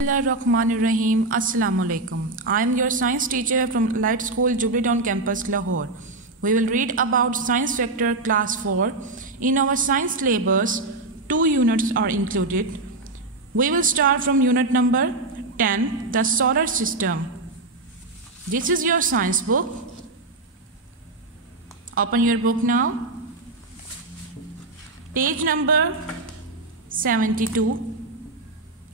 Bismillahirrahmanirrahim. Assalamu alaikum. I am your science teacher from Light School, Jubilee Town Campus, Lahore. We will read about Science Factor Class 4. In our science syllabus, 2 units are included. We will start from unit number 10, the solar system. This is your science book. Open your book now. Page number 72.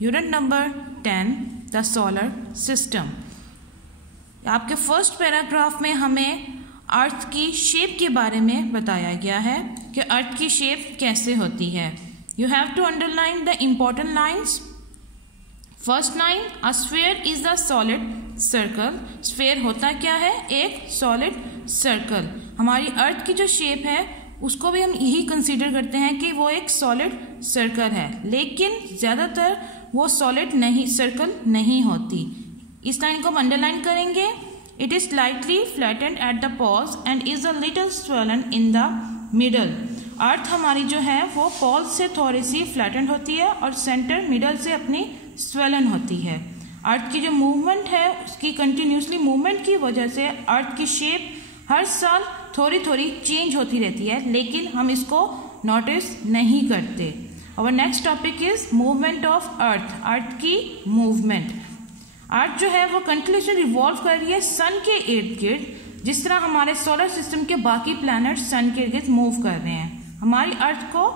Unit number 10 the solar system. आपके first paragraph में हमें अर्थ की shape के बारे में बताया गया है कि अर्थ की शेप कैसे होती है। You have to underline the important lines. First line, a sphere is the solid circle. Sphere होता क्या है? एक सॉलिड सर्कल। हमारी अर्थ की जो शेप है उसको भी हम यही कंसीडर करते हैं कि वो एक सॉलिड सर्कल है, लेकिन ज़्यादातर वो सॉलिड नहीं, सर्कल नहीं होती। इस लाइन को हम अंडरलाइन करेंगे। It is slightly flattened at the poles and is a little swollen in the middle. Earth हमारी जो है वो पोल्स से थोड़ी सी फ्लैटेंड होती है और सेंटर मिडल से अपनी स्वेलन होती है। अर्थ की जो मूवमेंट है उसकी कंटिन्यूसली मूवमेंट की वजह से अर्थ की शेप हर साल थोड़ी थोड़ी चेंज होती रहती है, लेकिन हम इसको नोटिस नहीं करते। और next topic is movement of earth. Earth की मूवमेंट। अर्थ जो है वो कंटिन्यूसली रिवॉल्व कर रही है सन के इर्द गिर्द, जिस तरह हमारे सोलर सिस्टम के बाकी प्लैनेट सन के इर्द गिर्द मूव कर रहे हैं। हमारी अर्थ को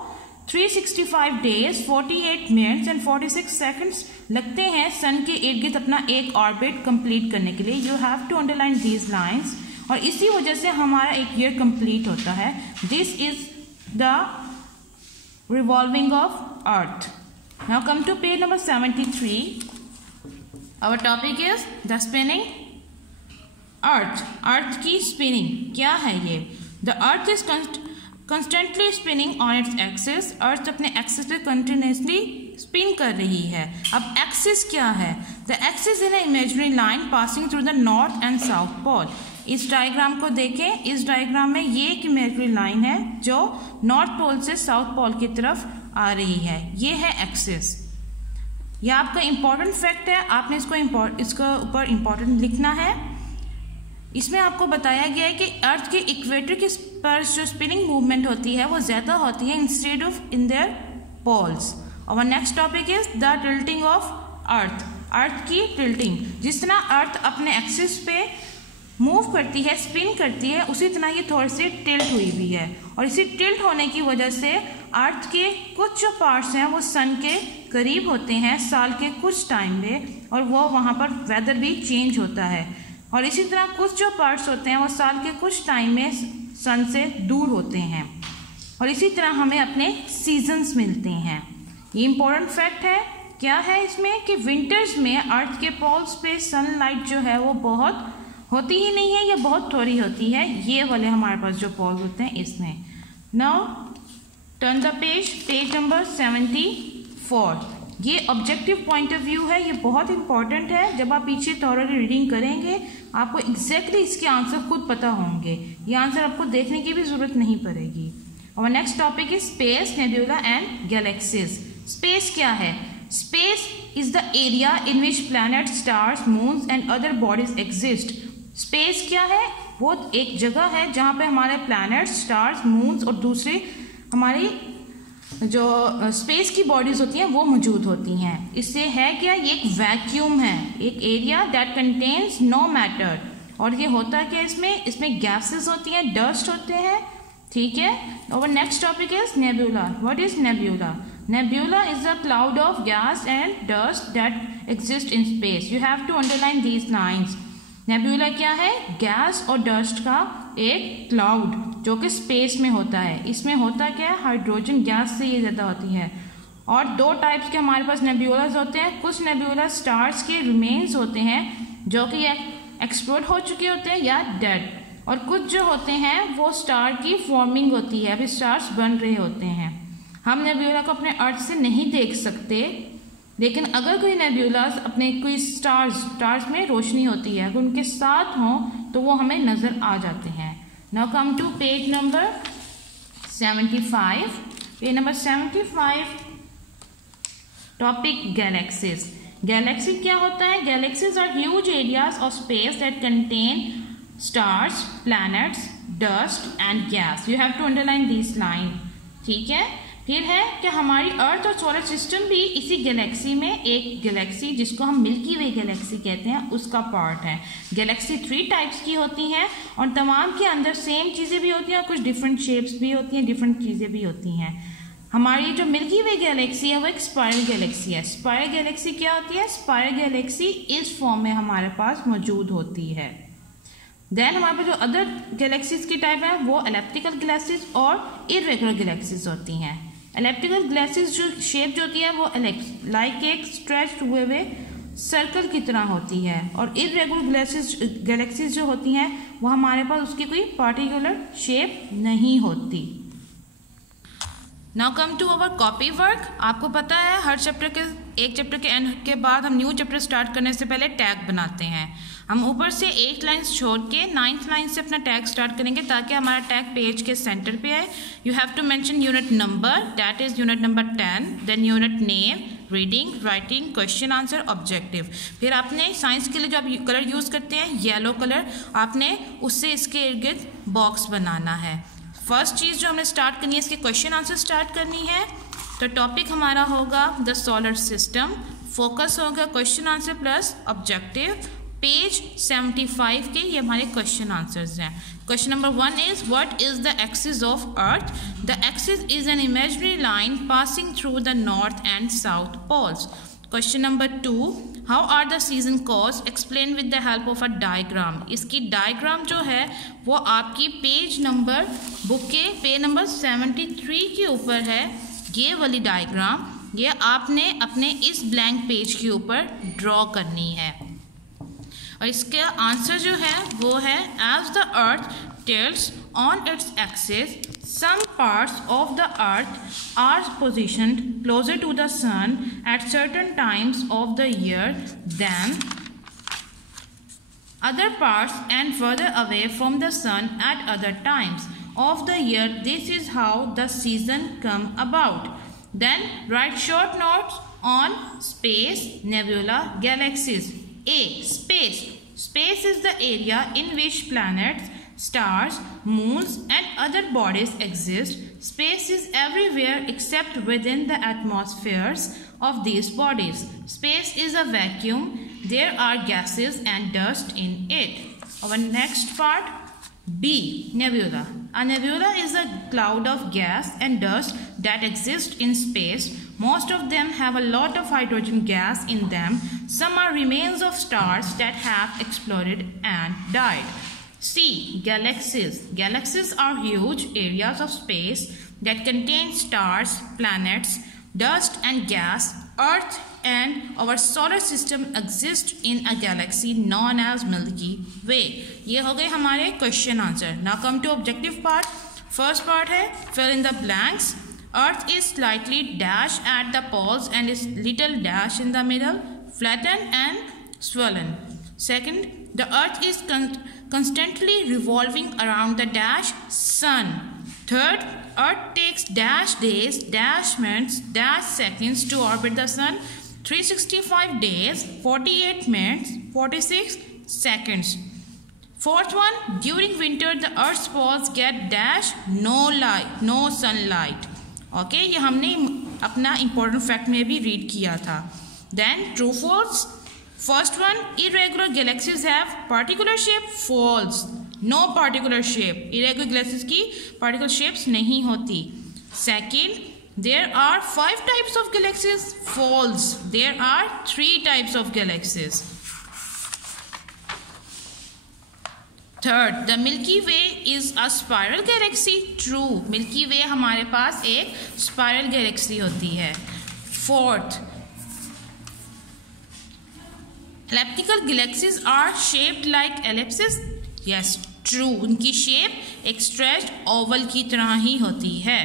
365 डेज 48 मिनट्स एंड 46 सेकेंड्स लगते हैं सन के इर्द गिर्द अपना एक ऑर्बिट कंप्लीट करने के लिए। You have to underline these lines. और इसी वजह से हमारा एक ईयर कंप्लीट होता है। This is the revolving of earth. Now come to page number 73. Our topic is the spinning earth. Earth की spinning क्या है ये? The earth is constantly spinning on its axis. Earth अपने axis पे continuously spin कर रही है। अब axis क्या है? The axis is an imaginary line passing through the north and south pole. इस डायग्राम को देखें। इस डायग्राम में ये एक इमेजिनरी लाइन है जो नॉर्थ पोल से साउथ पोल की तरफ आ रही है। ये है एक्सिस। ये आपका इंपॉर्टेंट फैक्ट है, आपने इसको ऊपर इंपॉर्टेंट लिखना है। इसमें आपको बताया गया है कि अर्थ के इक्वेटर के पर जो स्पिनिंग मूवमेंट होती है वो ज्यादा होती है instead of in their poles. और next topic is the tilting of earth. Earth की टिल्टिंग। जिस तरह अर्थ अपने एक्सिस पे मूव करती है, स्पिन करती है, उसी तरह ये थोड़ी सी टिल्ट हुई भी है। और इसी टिल्ट होने की वजह से अर्थ के कुछ जो पार्ट्स हैं वो सन के करीब होते हैं साल के कुछ टाइम में, और वो वहाँ पर वेदर भी चेंज होता है। और इसी तरह कुछ जो पार्ट्स होते हैं वो साल के कुछ टाइम में सन से दूर होते हैं। और इसी तरह हमें अपने सीजन्स मिलते हैं। ये इम्पोर्टेंट फैक्ट है। क्या है इसमें कि विंटर्स में अर्थ के पोल्स पे सनलाइट जो है वो बहुत होती ही नहीं है या बहुत थोड़ी होती है। ये वाले हमारे पास जो पोल्स होते हैं इसमें। Now turn the page, page number 74। ये ऑब्जेक्टिव पॉइंट ऑफ व्यू है। ये बहुत इंपॉर्टेंट है। जब आप पीछे थॉरली रीडिंग करेंगे आपको एग्जैक्टली इसके आंसर खुद पता होंगे। ये आंसर आपको देखने की भी जरूरत नहीं पड़ेगी। और next topic is space, nebula and galaxies. Space क्या है? Space is the area in which planet, stars, moons and other bodies exist. Space क्या है? वो एक जगह है जहाँ पे हमारे प्लैनेट्स, स्टार्स, मून्स और दूसरे हमारी जो स्पेस की बॉडीज होती हैं वो मौजूद होती हैं। इससे है क्या? ये एक वैक्यूम है, एक area that contains no matter. और ये होता क्या इसमें गैसेस होती हैं, डस्ट होते हैं, ठीक है। और next topic is nebula. What is nebula? Nebula is a cloud of gas and dust that exist in space. You have to underline these lines. Nebula क्या है? गैस और डस्ट का एक क्लाउड जो कि स्पेस में होता है। इसमें होता क्या है? हाइड्रोजन गैस से ये ज़्यादा होती है। और 2 टाइप्स के हमारे पास नेबुलास होते हैं। कुछ नेबुला स्टार्स के रिमेन्स होते हैं जो कि एक्सप्लोड हो चुके होते हैं या डेड, और कुछ जो होते हैं वो स्टार की फॉर्मिंग होती है, अभी स्टार्स बन रहे होते हैं। हम नेबुला को अपने अर्थ से नहीं देख सकते, लेकिन अगर कोई नेबुलास अपने कोई स्टार्स में रोशनी होती है, अगर उनके साथ हों तो वो हमें नजर आ जाते हैं। Now come to page number 75। Page number 75, topic galaxies. Galaxy क्या होता है? Galaxies are huge areas of space that contain stars, planets, dust and gas. You have to underline this line, ठीक है। फिर है कि हमारी अर्थ और सोलर सिस्टम भी इसी गैलेक्सी में एक गैलेक्सी जिसको हम मिल्की वे गैलेक्सी कहते हैं उसका पार्ट है। गैलेक्सी 3 टाइप्स की होती हैं और तमाम के अंदर सेम चीज़ें भी होती हैं और कुछ डिफरेंट शेप्स भी होती हैं, डिफरेंट चीज़ें भी होती हैं। हमारी जो मिल्की वे गैलेक्सी है वो एक स्पाइरल गैलेक्सी है। स्पाइरल गैलेक्सी क्या होती है? स्पाइरल गैलेक्सी इस फॉर्म में हमारे पास मौजूद होती है। देन हमारे पास जो अदर गैलेक्सीज की टाइप है वो एलिप्टिकल गैलेक्सीज और इर्रेगुलर गैलेक्सीज होती हैं। एलिप्टिकल गैलेक्सीज जो शेप जो होती है वो लाइक एक स्ट्रेच्ड हुए सर्कल की तरह होती है और इर्रेगुलर गैलेक्सीज जो होती हैं वो हमारे पास उसकी कोई पार्टिकुलर शेप नहीं होती। Now come to our copy work. आपको पता है हर चैप्टर के एक चैप्टर के एंड के बाद हम न्यू चैप्टर स्टार्ट करने से पहले टैग बनाते हैं। हम ऊपर से 8 लाइन्स छोड़ के 9th लाइन से अपना टैग स्टार्ट करेंगे ताकि हमारा टैग पेज के सेंटर पे आए। You have to mention unit number, that is unit number 10, then unit name, reading, writing, question answer, objective. फिर आपने साइंस के लिए जो आप कलर यूज़ करते हैं येलो कलर, आपने उससे इसके इर्द गिर्द बॉक्स बनाना है। फर्स्ट चीज़ जो हमने स्टार्ट करनी है इसके क्वेश्चन आंसर स्टार्ट करनी है। तो टॉपिक हमारा होगा द सोलर सिस्टम, फोकस होगा question answer plus objective. Page 75 के ये हमारे क्वेश्चन आंसर्स हैं। Question number 1 is what is the axis of earth? The axis is an imaginary line passing through the north and south poles. Question number 2, how are the season cause? Explain with the help of a diagram. इसकी diagram जो है वो आपकी page number book के page number 73 के ऊपर है। ये वाली डायग्राम ये आपने अपने इस ब्लैंक पेज के ऊपर ड्रॉ करनी है और इसका आंसर जो है वो है as the earth tilts on its axis, some parts of the earth are positioned closer to the sun at certain times of the year than other parts and further away from the sun at other times of the year. This is how the season come about. Then write short notes on space, nebula, galaxies. A. Space. Space is the area in which planets, stars, moons and other bodies exist. Space is everywhere except within the atmospheres of these bodies. Space is a vacuum. There are gases and dust in it. Our next part, B. Nebula. A nebula is a cloud of gas and dust that exists in space. Most of them have a lot of hydrogen gas in them. Some are remains of stars that have exploded and died. C. Galaxies. Galaxies are huge areas of space that contain stars, planets, dust and gas. Earth and our solar system exist in a galaxy known as Milky Way. ये हो गए हमारे question answer. Now come to objective part. First part है fill in the blanks. Earth is slightly dash at the poles and is little dash in the middle, flattened and swollen. Second, the earth is constantly revolving around the dash sun. Third, earth takes dash days, dash minutes, dash seconds to orbit the sun. 365 days, 48 minutes, 46 seconds. Fourth one, during winter the earth's poles get dash no light, no sunlight. Okay, ये हमने अपना important fact में भी read किया था. Then true false. First one, irregular galaxies have particular shape. False. No particular shape. Irregular galaxies की particular shapes नहीं होती. Second, there are 5 types of galaxies. False. There are 3 types of galaxies. Third, the Milky Way is a spiral galaxy. True. Milky Way हमारे पास एक spiral galaxy होती है. Fourth, elliptical galaxies are shaped like ellipses. Yes, true. उनकी shape एक stretched Oval की तरह ही होती है.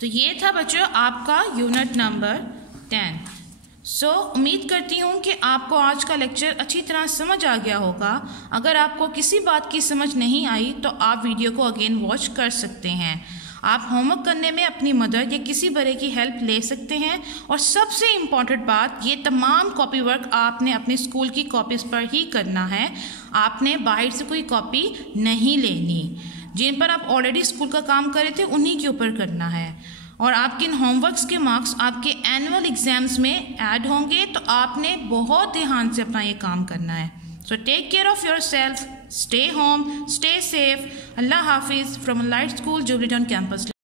तो ये था बच्चों आपका यूनिट नंबर 10. उम्मीद करती हूँ कि आपको आज का लेक्चर अच्छी तरह समझ आ गया होगा. अगर आपको किसी बात की समझ नहीं आई तो आप वीडियो को अगेन वॉच कर सकते हैं. आप होमवर्क करने में अपनी मदर या किसी बड़े की हेल्प ले सकते हैं। और सबसे इम्पॉर्टेंट बात, ये तमाम कॉपी वर्क आपने अपने स्कूल की कॉपीज़ पर ही करना है, आपने बाहर से कोई कॉपी नहीं लेनी। जिन पर आप ऑलरेडी स्कूल का काम कर रहे थे उन्हीं के ऊपर करना है। और आपके इन होमवर्क्स के मार्क्स आपके एनुअल एग्जाम्स में ऐड होंगे, तो आपने बहुत ध्यान से अपना ये काम करना है। So take care of yourself, stay home, stay safe. Allah हाफिज़ from Light School Jubilee Town campus.